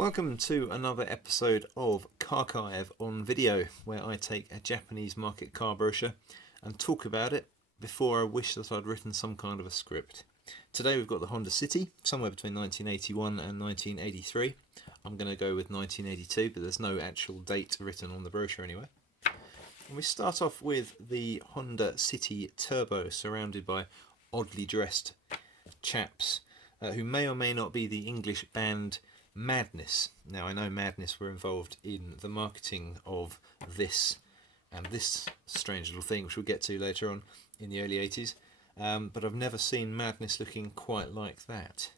Welcome to another episode of Carchive on Video, where I take a Japanese market car brochure and talk about it before I wish that I'd written some kind of a script. Today we've got the Honda City, somewhere between 1981 and 1983. I'm going to go with 1982, but there's no actual date written on the brochure anyway. And we start off with the Honda City Turbo, surrounded by oddly dressed chaps who may or may not be the English band Madness. Now I know Madness were involved in the marketing of this and this strange little thing, which we'll get to later on in the early 80s, but I've never seen Madness looking quite like that.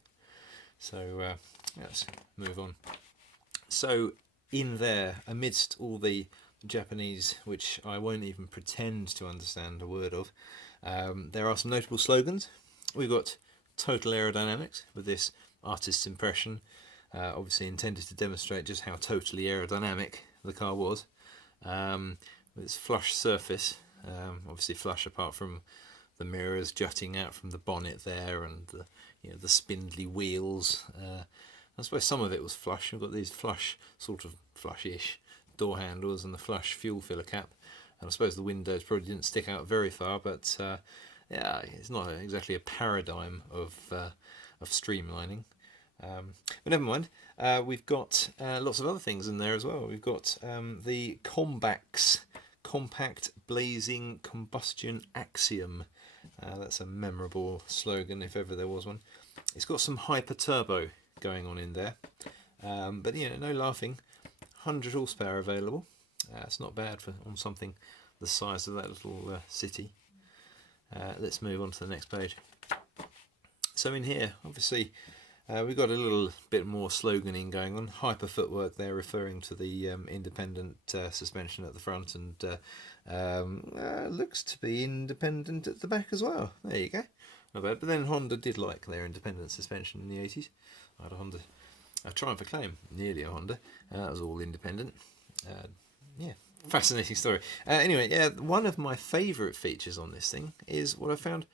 So let's move on. So in there, amidst all the Japanese, which I won't even pretend to understand a word of, there are some notable slogans. We've got total aerodynamics with this artist's impression, obviously intended to demonstrate just how totally aerodynamic the car was, with its flush surface, obviously flush apart from the mirrors jutting out from the bonnet there, and the spindly wheels. I suppose some of it was flush. We've got these flush, sort of flush-ish door handles and the flush fuel filler cap, and I suppose the windows probably didn't stick out very far, but yeah, it's not exactly a paradigm of streamlining. But never mind, we've got lots of other things in there as well. We've got the Combax, Compact Blazing Combustion Axiom. That's a memorable slogan if ever there was one. It's got some hyper turbo going on in there, but no laughing. 100 horsepower available. It's not bad on something the size of that little city. Let's move on to the next page. So in here, obviously, we've got a little bit more sloganing going on. Hyper footwork there, referring to the independent suspension at the front, and looks to be independent at the back as well. There you go. Not bad. But then Honda did like their independent suspension in the 80s. I had a Honda, a Triumph Acclaim, nearly a Honda. That was all independent. Yeah, fascinating story. Anyway, yeah, one of my favourite features on this thing is what I found,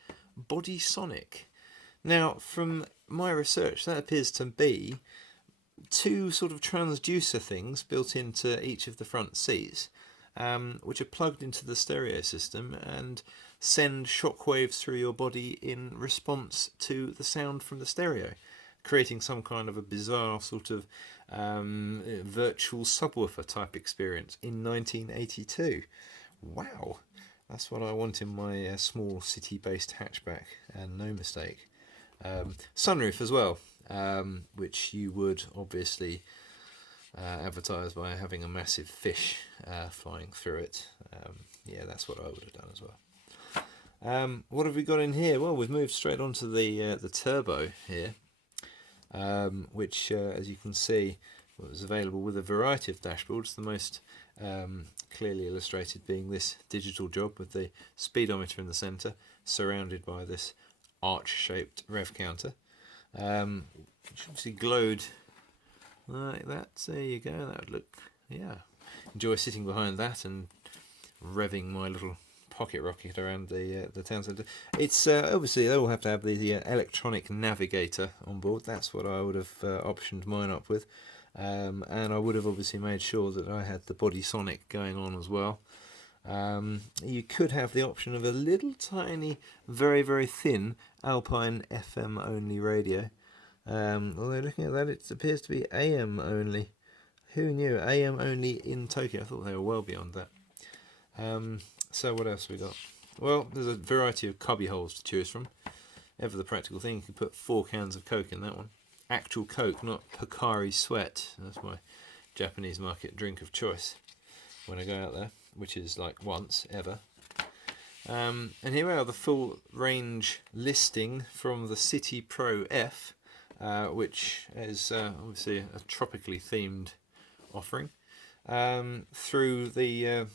Bodysonic. Now, from my research, that appears to be two sort of transducer things built into each of the front seats, which are plugged into the stereo system and send shockwaves through your body in response to the sound from the stereo, creating some kind of a bizarre sort of virtual subwoofer type experience in 1982. Wow, that's what I want in my small city-based hatchback, and no mistake. Sunroof as well, which you would obviously advertise by having a massive fish flying through it. Yeah, that's what I would have done as well. What have we got in here? Well, we've moved straight onto the turbo here, which, as you can see, was available with a variety of dashboards. The most clearly illustrated being this digital job with the speedometer in the centre, surrounded by this arch-shaped rev counter, which obviously glowed like that. There you go. That would look, yeah. Enjoy sitting behind that and revving my little pocket rocket around the town centre. It's obviously they all have to have the electronic navigator on board. That's what I would have optioned mine up with, and I would have obviously made sure that I had the Bodysonic going on as well. You could have the option of a little tiny, very, very thin Alpine FM only radio. Although looking at that, it appears to be AM only. Who knew? AM only in Tokyo. I thought they were well beyond that. So what else have we got? Well, there's a variety of cubby holes to choose from. Ever the practical thing, you can put 4 cans of Coke in that one. Actual Coke, not Pocari Sweat. That's my Japanese market drink of choice when I go out there, which is like once ever. And here we are, the full range listing from the City Pro F, which is obviously a tropically themed offering, through the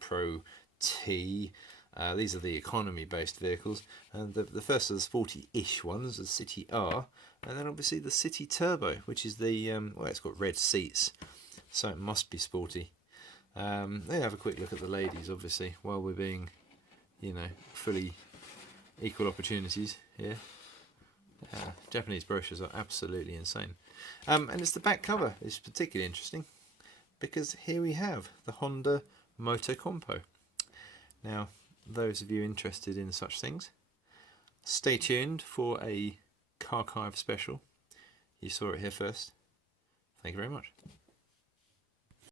Pro T. These are the economy-based vehicles, and the first of the sporty-ish ones, the City R, and then obviously the City Turbo, which is the well, it's got red seats, so it must be sporty. They have a quick look at the ladies, obviously, while we're being, fully equal opportunities here. Japanese brochures are absolutely insane. And it's the back cover is particularly interesting because here we have the Honda Moto Compo. Now, those of you interested in such things, stay tuned for a Carchive special. You saw it here first. Thank you very much.